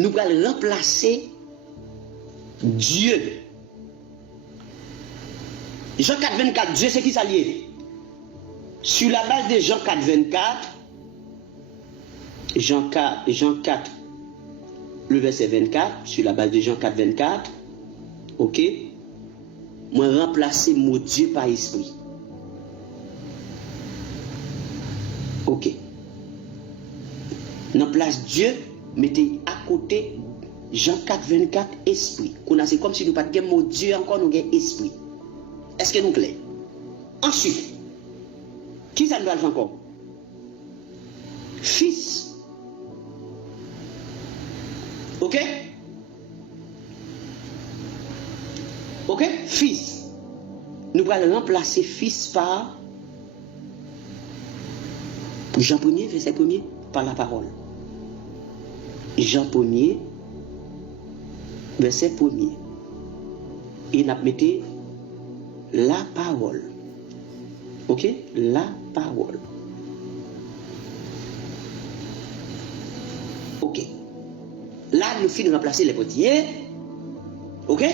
nous allons remplacer Dieu. Jean 4, 24, Dieu c'est qui ça lié? Sur la base de Jean 4, 24, Jean 4, le verset 24, sur la base de Jean 4, 24, ok? Moi remplacer mon Dieu par esprit. Ok. Dans place Dieu, mettez à côté Jean 4, 24, esprit. C'est comme si nous pas de mot Dieu encore, nous avons esprit. Est-ce que nous clair? Ensuite, qui ça nous va encore? Fils. Ok? Ok? Fils. Nous allons remplacer fils par Jean 1er, verset 1er, par la parole. Jean 1er, verset 1er. Et nous mettons la parole. Ok? La parole. Ok. Là, nous finissons de remplacer les potiers. Ok?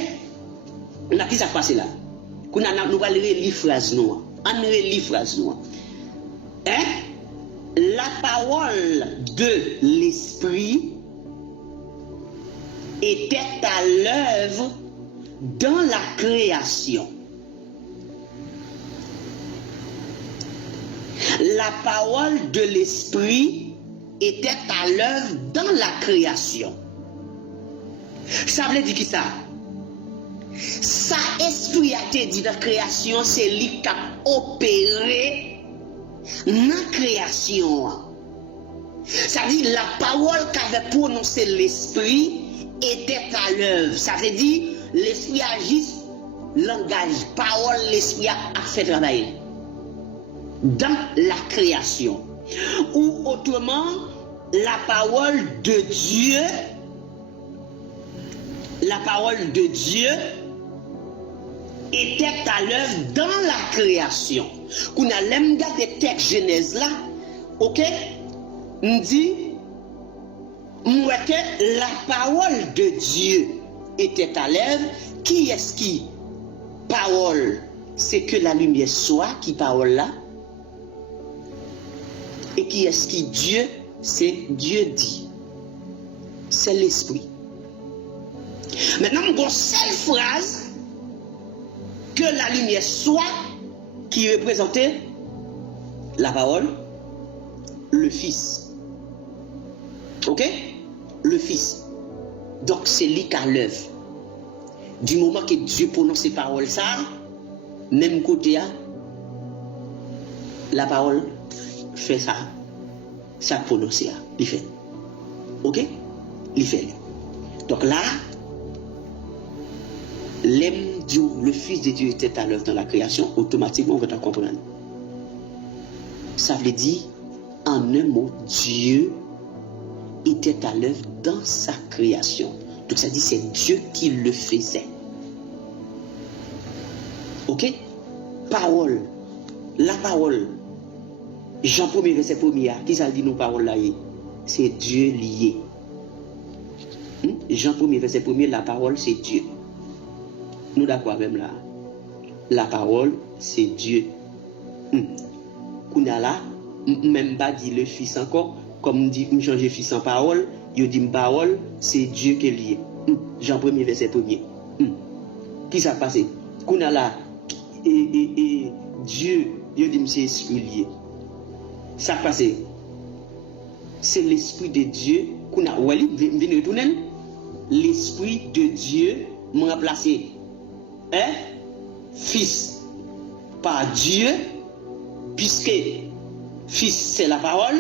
On a qui ça passe là? Nous allons relire les phrases noires. On relire les phrases noires. Hein? La parole de l'esprit était à l'œuvre dans la création. La parole de l'esprit était à l'œuvre dans la création. Ça veut dire qui ça? Ça esprit a été dit dans la création, c'est lui qui a opéré dans la création. Ça veut dire la parole qu'avait prononcé l'esprit était à l'œuvre. Ça veut dire l'esprit agit, langage, parole, l'esprit a fait travail dans la création. Ou autrement, la parole de Dieu, était à l'œuvre dans la création. Qu'on a l'aime des textes Genèse là, ok? On dit, moi que la parole de Dieu était à l'œuvre. Qui est-ce qui? Parole, c'est que la lumière soit, qui parole là? Et qui est-ce qui? Dieu, c'est Dieu dit. C'est l'esprit. Maintenant, une seule phrase que la lumière soit qui représentait la parole, le Fils. Ok? Le Fils. Donc, c'est lui qui a l'œuvre. Du moment que Dieu prononce ces paroles, ça, même côté, la parole fait ça. Ça prononce, il fait. Ok? Il fait. Donc là, le Fils de Dieu était à l'œuvre dans la création, automatiquement on va comprendre. Ça veut dire, en un mot, Dieu était à l'œuvre dans sa création. Donc ça dit, c'est Dieu qui le faisait. Ok? Parole. La parole. Jean 1er, verset 1er. Qui ça dit nos paroles là? C'est Dieu lié. Jean 1er, verset 1er, la parole c'est Dieu. Nous d'accord même là. La parole c'est Dieu. Qu'on a là, même pas dit le Fils encore, comme dit, me changer Fils en parole, il dit parole, c'est Dieu qui est lié. Jean 1er, verset 1er. Qui ça passe? Qu'on a là, et Dieu, il dit c'est esprit lié. Ça passe. C'est l'esprit de Dieu qu'on a. Venez retourner. L'esprit de Dieu m'a remplacé. Fils par Dieu, puisque Fils c'est la parole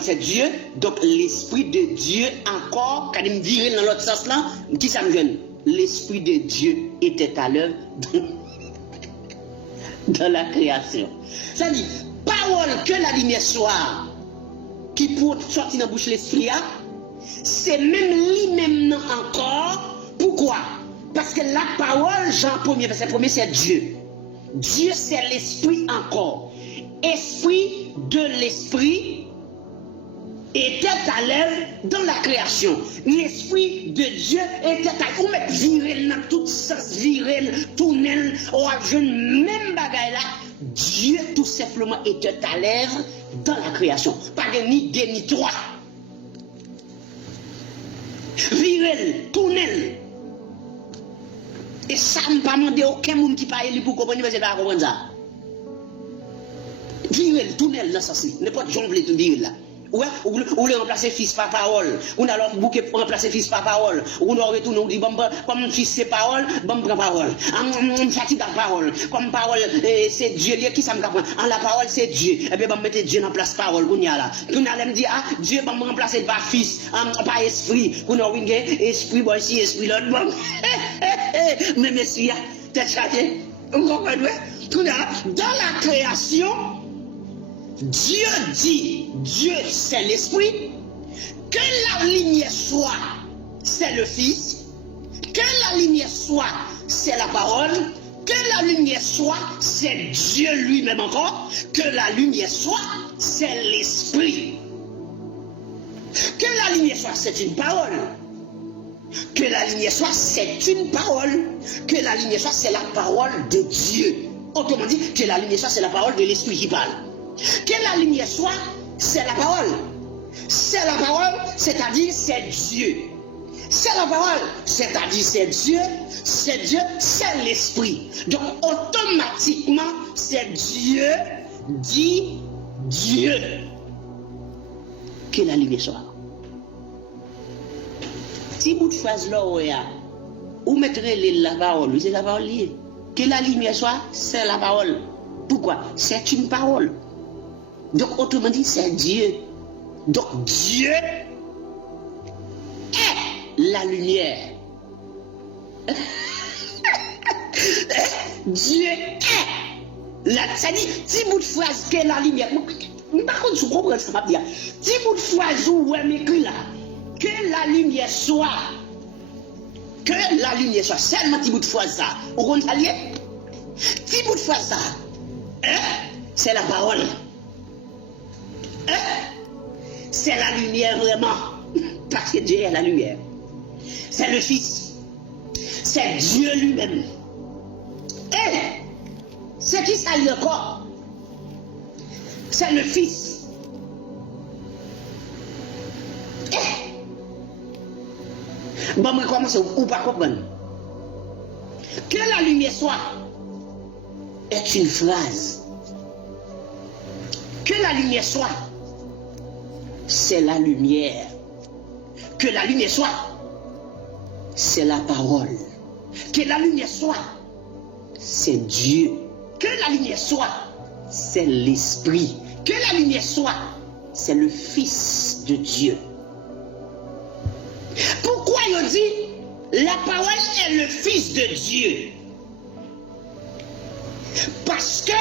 c'est Dieu, donc l'esprit de Dieu encore, quand il me virait dans l'autre sens là, qui ça me gêne? L'esprit de Dieu était à l'œuvre dans la création. Ça dit, parole que la lumière soit, qui pour sortir dans la bouche l'esprit, c'est même lui-même encore. Pourquoi? Parce que la parole, Jean 1er, verset 1er, c'est Dieu. Dieu, c'est l'esprit encore. Esprit de l'esprit, était à l'œuvre dans la création. L'Esprit de Dieu était à l'œuvre. Vous mettez viril dans tout sens, viril, tunnel, ou à jeune, même bagaille là. Dieu tout simplement était à l'œuvre dans la création. Pas de ni deux ni trois. Viril, tunnel. Et ça ne pas demander aucun monde qui parle pour comprendre, mais c'est pas comprendre ça. Viril, tunnel dans ça, n'est pas jongler tout viril là. Ouais, ou le remplacer fils par parole, ou alors bouquet pour remplacer fils par parole, ou on retourne, on dit, bon, comme fils c'est parole, bon, prend parole. On fatigue la parole. Comme parole, c'est Dieu, qui ça me comprend? En la parole, c'est Dieu. Et bien, on mettre Dieu en place parole, qu'on y a là. Qu'on a me dire, ah, Dieu, va me remplacer par fils, par esprit. Qu'on a esprit, bon, ici, esprit, l'autre, bon. Mais, messieurs, t'es chargé. Vous comprenez? Qu'on a, dans la création, Dieu dit, Dieu c'est l'esprit, que la lumière soit, c'est le Fils, que la lumière soit, c'est la parole, que la lumière soit, c'est Dieu lui-même encore, que la lumière soit, c'est l'esprit. Que la lumière soit, c'est une parole. Que la lumière soit, c'est une parole. Que la lumière soit, c'est la parole de Dieu. Autrement dit, que la lumière soit, c'est la parole de l'esprit qui parle. Que la lumière soit, c'est la parole. C'est la parole, c'est-à-dire c'est Dieu. C'est la parole, c'est-à-dire c'est Dieu, c'est l'esprit. Donc automatiquement, c'est Dieu dit Dieu. Que la lumière soit. Si vous faites là, vous mettrez la parole, c'est la parole liée. Que la lumière soit, c'est la parole. Pourquoi? C'est une parole. Donc, autrement dit, c'est Dieu. Donc, Dieu est la lumière. Dieu est. Ça dit, si vous phrase que la lumière. Par contre, vous comprenez ce que je veux dire. Si vous phrase où vous m'écrit là, que la lumière soit. Que la lumière soit. Seulement si vous phrase ça. Vous comprenez? Si vous phrase ça, c'est la parole. C'est la lumière vraiment, parce que Dieu est la lumière. C'est le Fils, c'est Dieu lui-même. Et c'est qui ça le corps? C'est le Fils. Bon, moi commence ou pas comprendre. Que la lumière soit est une phrase. Que la lumière soit, c'est la lumière. Que la lumière soit, c'est la parole. Que la lumière soit, c'est Dieu. Que la lumière soit, c'est l'Esprit. Que la lumière soit, c'est le Fils de Dieu. Pourquoi il dit, la parole est le Fils de Dieu? Parce que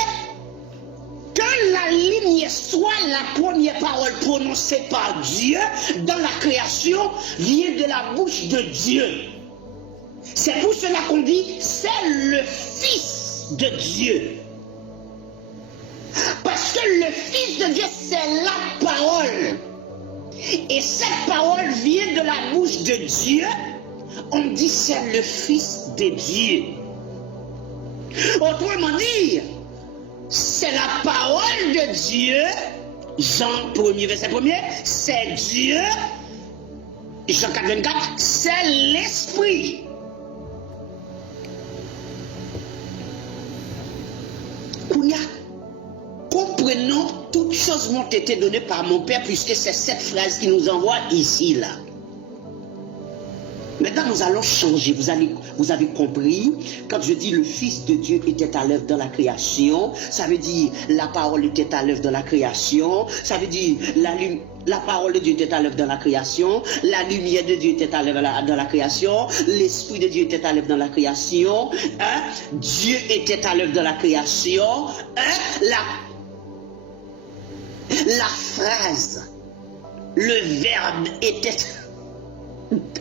la lumière soit la première parole prononcée par Dieu dans la création vient de la bouche de Dieu. C'est pour cela qu'on dit c'est le Fils de Dieu. Parce que le Fils de Dieu c'est la parole. Et cette parole vient de la bouche de Dieu. On dit c'est le Fils de Dieu. Autrement dit, c'est la parole de Dieu. Jean 1er, verset 1er, c'est Dieu. Jean 4, 24, c'est l'Esprit. Comprenons, toutes choses m'ont été données par mon Père, puisque c'est cette phrase qui nous envoie ici, là. Maintenant, nous allons changer. Vous avez compris, quand je dis le Fils de Dieu était à l'œuvre dans la création, ça veut dire la parole était à l'œuvre dans la création, ça veut dire la parole de Dieu était à l'œuvre dans la création, la lumière de Dieu était à l'œuvre dans la création, l'Esprit de Dieu était à l'œuvre dans la création, Dieu était à l'œuvre dans la création, la phrase, le verbe était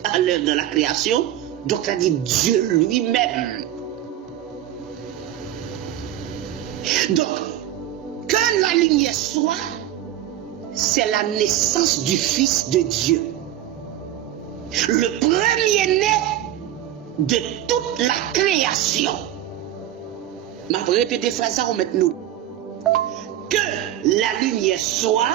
à l'œuvre de la création, donc ça dit Dieu lui-même. Donc, que la lumière soit, c'est la naissance du Fils de Dieu. Le premier-né de toute la création. Je vais répéter phrase ça, nous. Que la lumière soit